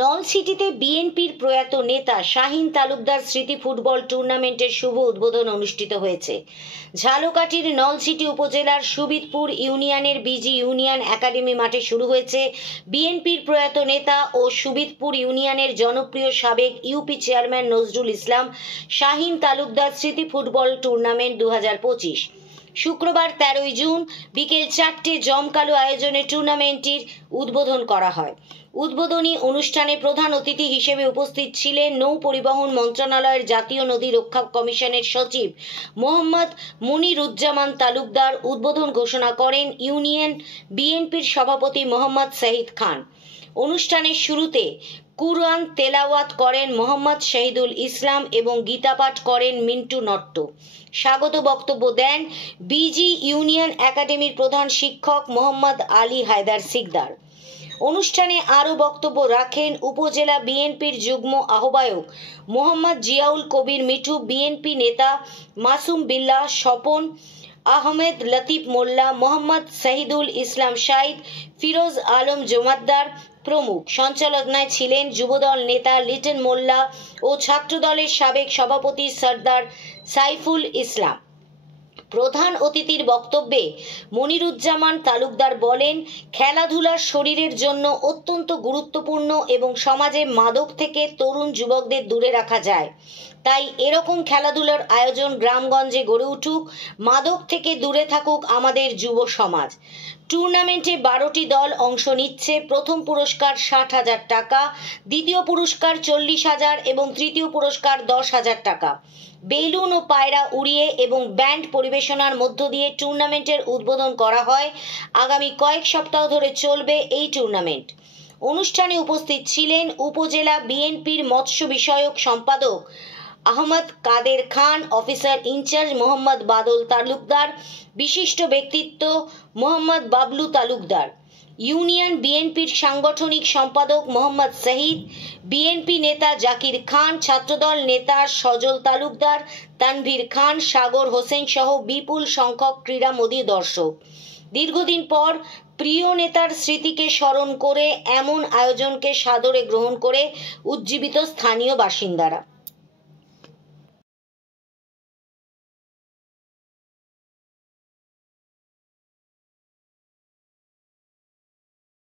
নলছিটিতে বিএনপির প্রয়াত নেতা শাহিন তালুকদার স্মৃতি ফুটবল টুর্নামেন্টের শুভ উদ্বোধন অনুষ্ঠিত হয়েছে। ঝালকাঠির নলছিটি উপজেলার সুবিদপুর ইউনিয়নের বিজি ইউনিয়ন একাডেমি মাঠে শুরু হয়েছে বিএনপির প্রয়াত নেতা ও সুবিদপুর ইউনিয়নের জনপ্রিয় সাবেক ইউপি চেয়ারম্যান নজরুল ইসলাম শাহিন তালুকদার স্মৃতি ফুটবল টুর্নামেন্ট 2025। শুক্রবার 13 জুন বিকেল 4টে জমকালো আয়োজনে টুর্নামেন্টটির উদ্বোধন করা হয়। উদ্বোধনী অনুষ্ঠানে প্রধান অতিথি হিসেবে উপস্থিত ছিলেন নৌ পরিবহন মন্ত্রণালয়ের জাতীয় নদী রক্ষা কমিশনের সচিব মোহাম্মদ মুনিরুজ্জামান তালুকদার। উদ্বোধন ঘোষণা করেন ইউনিয়ন বিএনপির সভাপতি মোহাম্মদ শহীদ খান। অনুষ্ঠানের শুরুতে কুরআন তেলাওয়াত করেন মোহাম্মদ শহীদুল ইসলাম এবং গীতাপাঠ করেন মিন্টু নট্ট। স্বাগত বক্তব্য দেন বিজি ইউনিয়ন একাডেমির প্রধান শিক্ষক মোহাম্মদ আলী হায়দার সিকদার। অনুষ্ঠানে আরও বক্তব্য রাখেন উপজেলা বিএনপির যুগ্ম আহ্বায়ক মোহাম্মদ জিয়াউল কবির মিঠু, বিএনপি নেতা মাসুম বিল্লাহ স্বপন, আহমেদ লতিফ মোল্লা, মোহাম্মদ শহীদুল ইসলাম শাহিদ, ফিরোজ আলম জমাদ্দার প্রমুখ। সঞ্চালনায় ছিলেন যুবদল নেতা লিটন মোল্লা ও ছাত্রদলের সাবেক সভাপতি সরদার সাইফুল ইসলাম। প্রধান অতিথির বক্তব্যে মনিরুজ্জামান তালুকদার বলেন, খেলাধুলা শরীরের জন্য অত্যন্ত গুরুত্বপূর্ণ এবং সমাজে মাদক থেকে তরুণ যুবকদের দূরে রাখা যায়। তাই এরকম খেলাধুলার আয়োজন গ্রামগঞ্জে গড়ে উঠুক, মাদক থেকে দূরে থাকুক আমাদের যুব সমাজ। টুর্নামেন্টে 12টি দল অংশ নিচ্ছে। প্রথম পুরস্কার 60,000 টাকা, দ্বিতীয় পুরস্কার 40,000 এবং তৃতীয় পুরস্কার 10,000 টাকা। বেলুন ও পায়রা উড়িয়ে এবং ব্যান্ড পরিবেশনার মধ্য দিয়ে টুর্নামেন্টের উদ্বোধন করা হয়। আগামী কয়েক সপ্তাহ ধরে চলবে এই টুর্নামেন্ট। অনুষ্ঠানে উপস্থিত ছিলেন উপজেলা বিএনপির মৎস্য বিষয়ক সম্পাদক আহমদ কাদের খান, অফিসার ইনচার্জ মোহাম্মদ বাদল তালুকদার, বিশিষ্ট ব্যক্তিত্ব মোহাম্মদ বাবলু তালুকদার, ইউনিয়ন বিএনপির সাংগঠনিক সম্পাদক মোহাম্মদ শহীদ, বিএনপি নেতা জাকির খান, ছাত্রদল নেতা সজল তালুকদার, তানভীর খান, সাগর হোসেন সহ বিপুল সংখ্যক ক্রীড়ামোদী দর্শক। দীর্ঘদিন পর প্রিয় নেতার স্মৃতিকে স্মরণ করে এমন আয়োজনকে সাদরে গ্রহণ করে উজ্জীবিত স্থানীয় বাসিন্দারা।